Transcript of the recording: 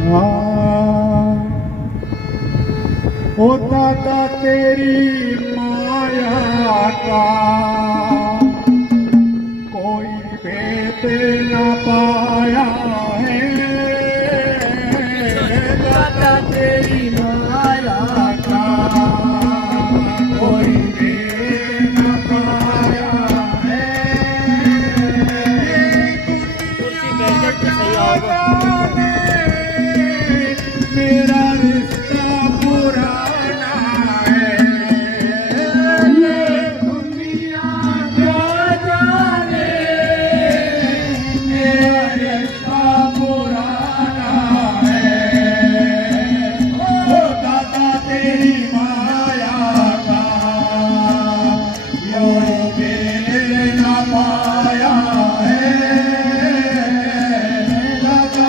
हाँ, ओ दादा तेरी माया का कोई भेद न पाया है। दादा तेरी माया का कोई भेद न पाया है। कुर्सी बैठ के सही होगा।